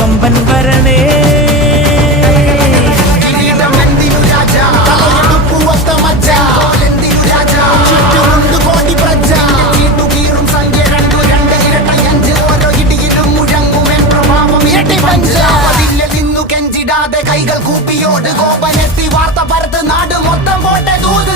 കൊമ്പൻ വരണേ. കൈകൾ കൂപ്പിയോട് കോപനെത്തി വാർത്ത പരത്ത് നാട് മൊത്തം പോട്ടെ ദൂത്.